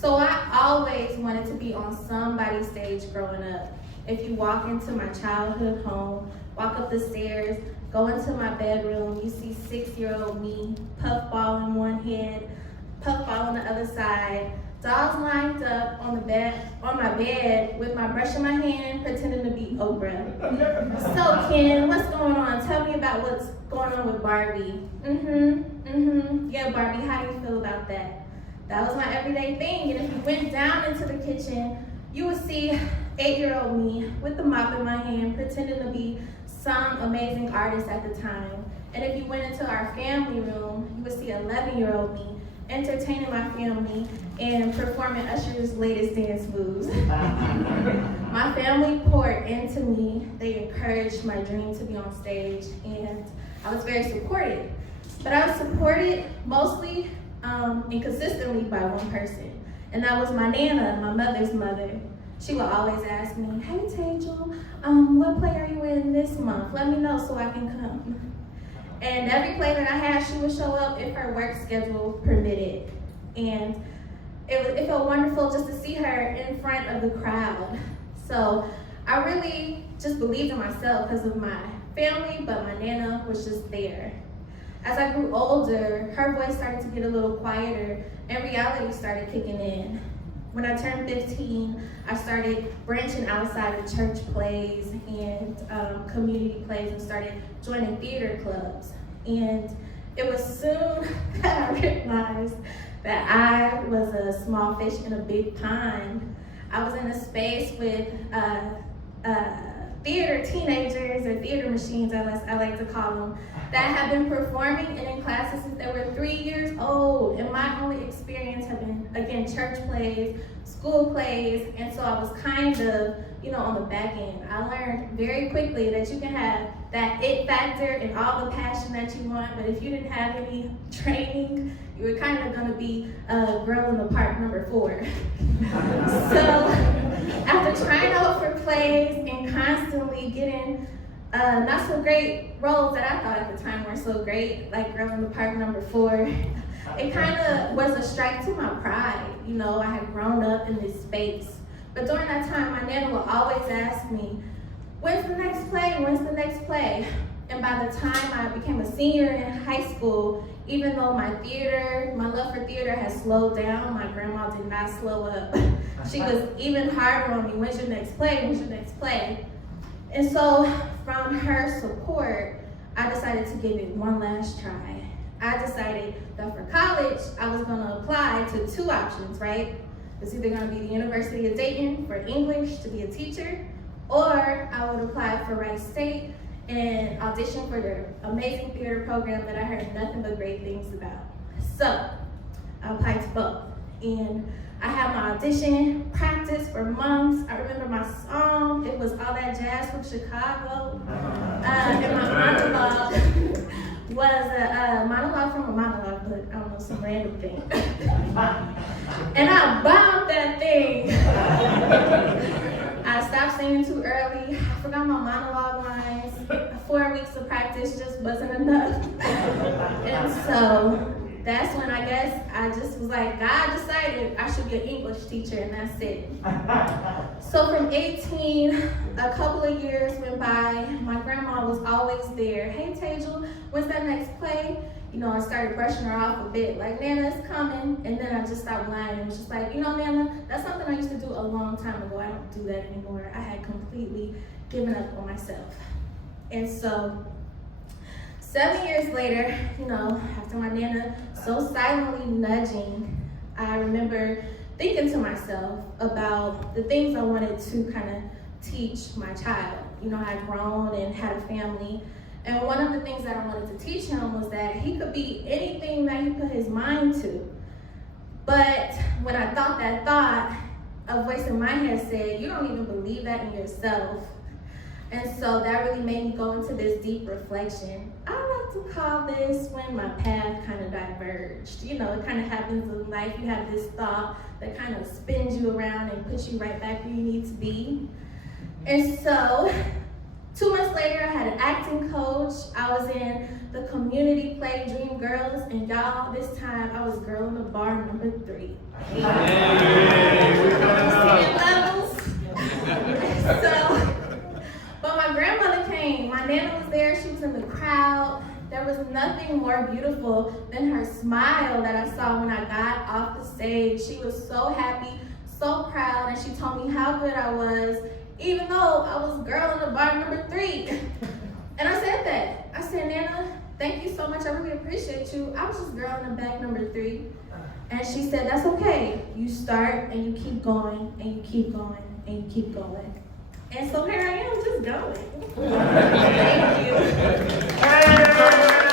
So I always wanted to be on somebody's stage growing up. If you walk into my childhood home, walk up the stairs, go into my bedroom, you see 6-year-old me, puffball in one hand, puffball on the other side, dolls lined up on my bed with my brush in my hand, pretending to be Oprah. So Ken, what's going on? Tell me about what's going on with Barbie. Yeah, Barbie, how do you feel about that? That was my everyday thing. And if you went down into the kitchen, you would see 8-year-old me with the mop in my hand, pretending to be some amazing artist at the time. And if you went into our family room, you would see 11-year-old me entertaining my family and performing Usher's latest dance moves. My family poured into me. They encouraged my dream to be on stage, and I was very supported. But I was supported mostly and consistently by one person, and that was my Nana, my mother's mother. She would always ask me, "Hey Tejal, what play are you in this month? Let me know so I can come." And every play that I had, she would show up if her work schedule permitted. And it felt wonderful just to see her in front of the crowd. So I really just believed in myself because of my family, but my Nana was just there. As I grew older, her voice started to get a little quieter and reality started kicking in. When I turned 15, I started branching outside of church plays and community plays and started joining theater clubs. And it was soon that I realized that I was a small fish in a big pond. I was in a space with theater teenagers, or theater machines, I like to call them, that have been performing and in classes since they were 3 years old. And my only experience had been, again, church plays, school plays, and so I was kind of, on the back end. I learned very quickly that you can have that it factor and all the passion that you want, but if you didn't have any training, you were kind of gonna be girl in the park number 4. So after trying out for plays and constantly getting not so great roles that I thought at the time were so great, like girl in the park number 4, it kind of was a strike to my pride. I had grown up in this space. But during that time, my Nana would always ask me, "When's the next play? When's the next play?" And by the time I became a senior in high school, even though my love for theater had slowed down, my grandma did not slow up. She was even harder on me. "When's your next play? When's your next play?" And so from her support, I decided to give it one last try. I decided that for college, I was gonna apply to 2 options, right? It's either gonna be the University of Dayton for English to be a teacher, or I would apply for Wright State and audition for their amazing theater program that I heard nothing but great things about. So I applied to both. And I had my audition practice for months. I remember my song, it was All That Jazz from Chicago. And my monologue was a monologue from a monologue book, I don't know, some random thing. And I bombed that thing. I stopped singing too early. I forgot my monologue lines. 4 weeks of practice just wasn't enough. And so that's when I guess I just was like, God decided I should be an English teacher, and that's it. So from 18, a couple of years went by. My grandma was always there. "Hey Tejal, when's that next play?" I started brushing her off a bit, like, "Nana, it's coming." And then I just stopped lying and was just like, Nana, that's something I used to do a long time ago. I don't do that anymore. I had completely given up on myself. And so 7 years later, after my Nana so silently nudging, I remember thinking to myself about the things I wanted to kind of teach my child. I had grown and had a family. And one of the things that I wanted to teach him was that he could be anything that he put his mind to. But when I thought that thought, a voice in my head said, "You don't even believe that in yourself." And so that really made me go into this deep reflection. I like to call this when my path kind of diverged. It kind of happens in life. You have this thought that kind of spins you around and puts you right back where you need to be. And so 2 months later, I had an acting coach. I was in the community play Dream Girls, and y'all, this time I was girl in the bar number 3. nothing more beautiful than her smile that I saw when I got off the stage. She was so happy, so proud, and she told me how good I was, even though I was girl in the bar number 3. And I said that. I said, Nana, thank you so much. I really appreciate you. I was just girl in the back number 3. And she said, that's okay. You start and you keep going and you keep going and you keep going. And so here I am, just going. Thank you.